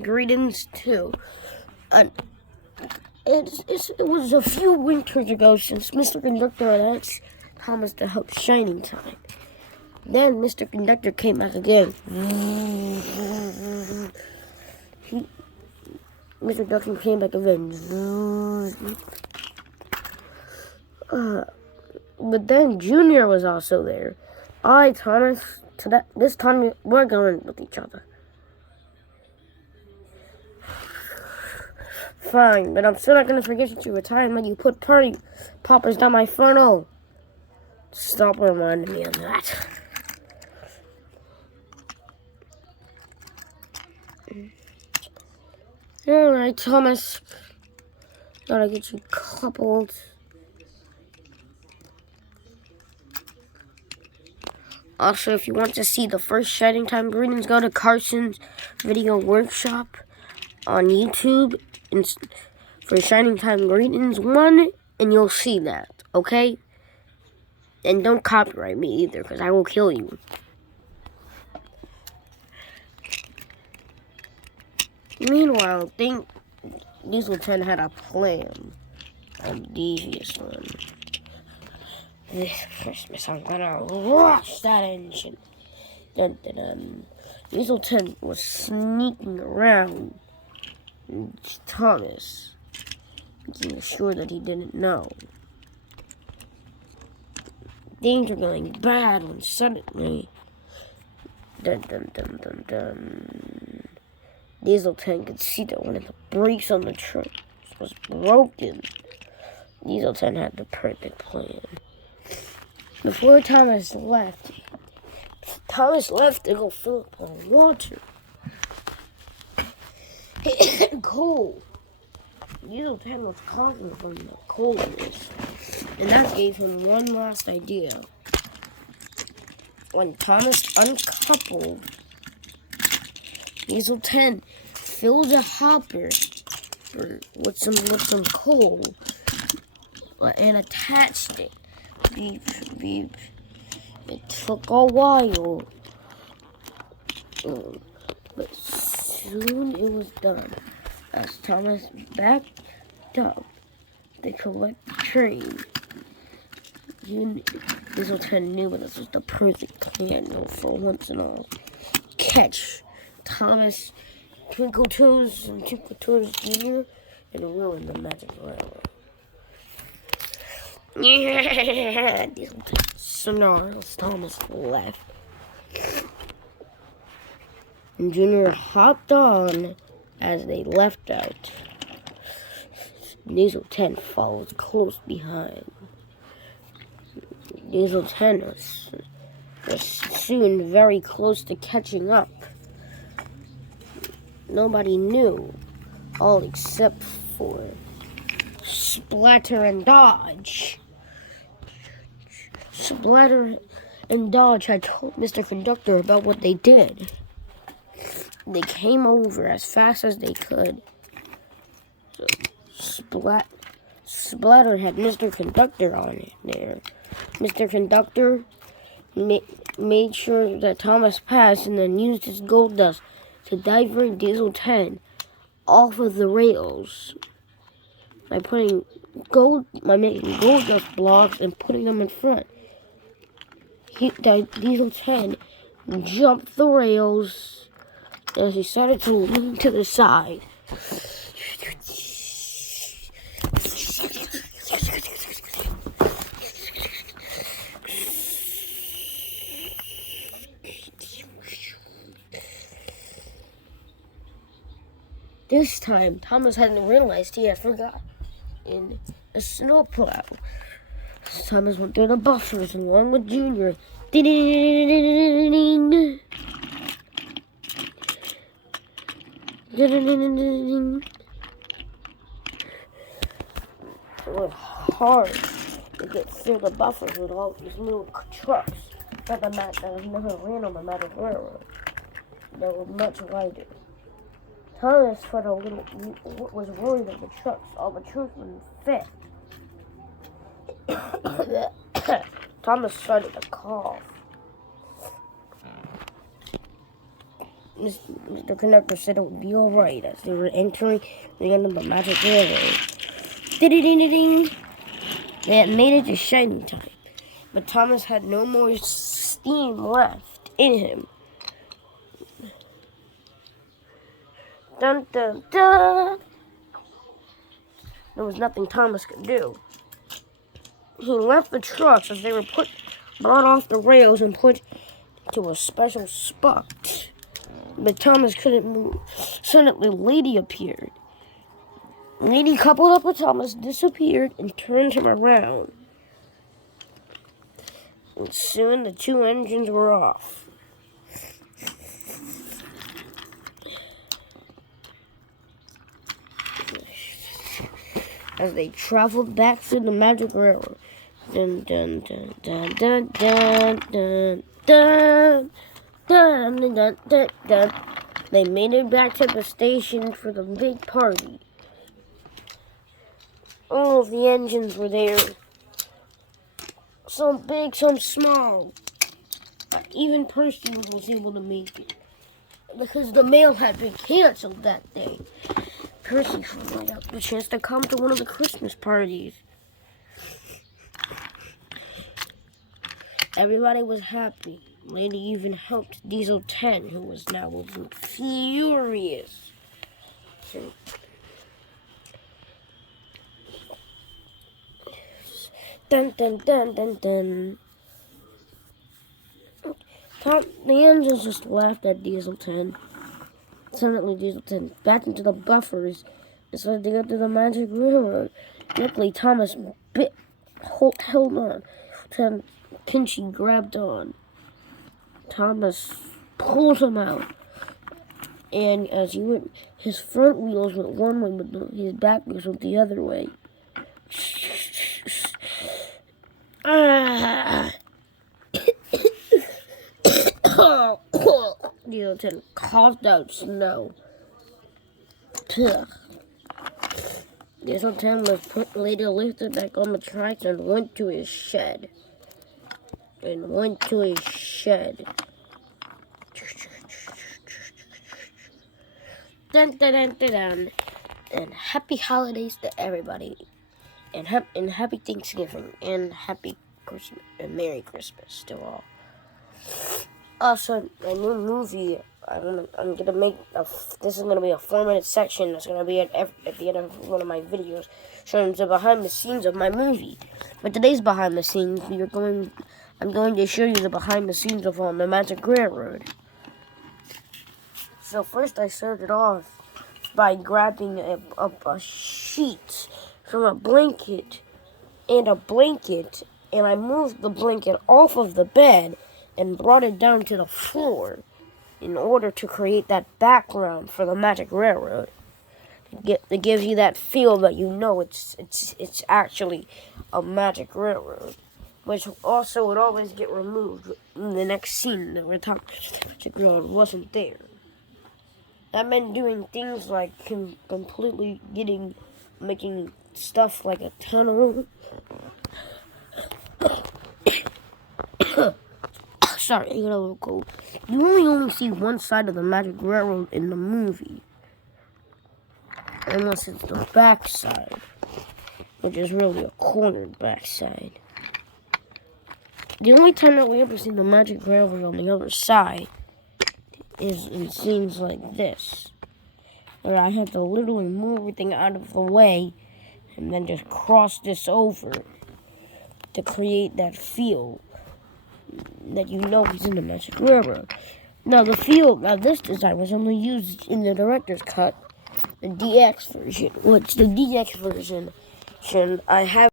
Greetings too. And it was a few winters ago since Mr. Conductor had asked Thomas to help Shining Time. Then Mr. Conductor came back again. Mr. Conductor came back again. But then Junior was also there. Thomas, this time we're going with each other. Fine, but I'm still not gonna forget that you were tired when you put party poppers down my funnel. Stop reminding me of that. Alright, Thomas. Gotta get you coupled. Also, if you want to see the first Shining Time greetings, go to Carson's Video Workshop on YouTube for Shining Time Greetings 1, and you'll see that, okay? And don't copyright me either, because I will kill you. Meanwhile, I think Diesel 10 had a plan, a devious one. This Christmas, I'm gonna rush that engine. Diesel 10 was sneaking around Thomas, making sure that he didn't know. Things were going bad when suddenly, Diesel 10 could see that one of the brakes on the truck was broken. Diesel 10 had the perfect plan. Before Thomas left to go fill up on water. Coal. Diesel 10 was coughing from the coldness, and that gave him one last idea. When Thomas uncoupled, Diesel 10 filled a hopper with some coal and attached it. Beep, beep. It took a while, but soon it was done. As Thomas backed up the collect train, Diesel 10 knew that this was the perfect plan for once and all. Catch Thomas, Twinkle Toes, and Twinkle Toes Jr. and ruin the Magic Railroad. Yeah, Diesel 10 snarls. Thomas left, and Junior hopped on as they left out. Diesel 10 followed close behind. Diesel 10 was soon very close to catching up. Nobody knew, all except for Splatter and Dodge. Splatter and Dodge had told Mr. Conductor about what they did. They came over as fast as they could. So Splatter had Mr. Conductor on it there. Mr. Conductor made sure that Thomas passed and then used his gold dust to divert Diesel 10 off of the rails by making gold dust blocks and putting them in front. Diesel 10 jumped the rails as he started to lean to the side. This time, Thomas hadn't realized he had forgotten a snowplow. Thomas went through the buffers along with Junior. Ding-ding-ding-ding-ding-ding. Ding-ding-ding-ding-ding. It was hard to get through the buffers with all these little trucks that never ran on the Magic Railroad. They were much lighter. Thomas was worried that all the trucks wouldn't fit. Thomas started to cough. Mr. Conductor said it would be alright as they were entering the end of the Magic Railroad. Ding-ding-ding-ding! They had made it to Shining Time, but Thomas had no more steam left in him. Dun dun dun! There was nothing Thomas could do. He left the trucks as they were brought off the rails and put to a special spot. But Thomas couldn't move. Suddenly, Lady appeared. Lady, coupled up with Thomas, disappeared and turned him around. And soon the two engines were off. As they traveled back to the Magic Railroad. Dun dun dun dun dun dun dun dun dun dun dun dun. They made it back to the station for the big party. All of the engines were there. Some big, some small. Even Percy was able to make it. Because the mail had been canceled that day. Percy finally got the chance to come to one of the Christmas parties. Everybody was happy. Lady even helped Diesel 10, who was now looking furious. Dun dun dun dun dun. The engines just laughed at Diesel 10. Suddenly, Diesel 10 back into the buffers and started to go through the Magic Railroad. Luckily, Thomas held on. Then Pinchy grabbed on. Thomas pulled him out. And as he went, his front wheels went one way, but his back wheels went the other way. Diesel 10 coughed out snow. Diesel 10 was later lifted back on the tracks and went to his shed. Dun dun dun dun dun. And happy holidays to everybody. And happy Thanksgiving. And happy Christmas. And Merry Christmas to all. Also, a new movie. I'm gonna make this is gonna be a 4-minute section that's gonna be at the end of one of my videos, showing the behind the scenes of my movie. But today's behind the scenes, I'm going to show you the behind the scenes of on the Magic Railroad. So first, I started off by grabbing a sheet from a blanket, and I moved the blanket off of the bed and brought it down to the floor in order to create that background for the Magic Railroad. It gives you that feel that you know it's actually a Magic Railroad, which also would always get removed in the next scene that we're talking about. Magic Railroad wasn't there. That meant doing things like completely making stuff like a tunnel. Sorry, I got a little cold. You only see one side of the Magic Railroad in the movie. Unless it's the back side, which is really a cornered back side. The only time that we ever see the Magic Railroad on the other side is in scenes like this, where I have to literally move everything out of the way and then just cross this over to create that feel that you know is in the Magic Railroad. Now this design was only used in the director's cut, the DX version. Which the DX version I have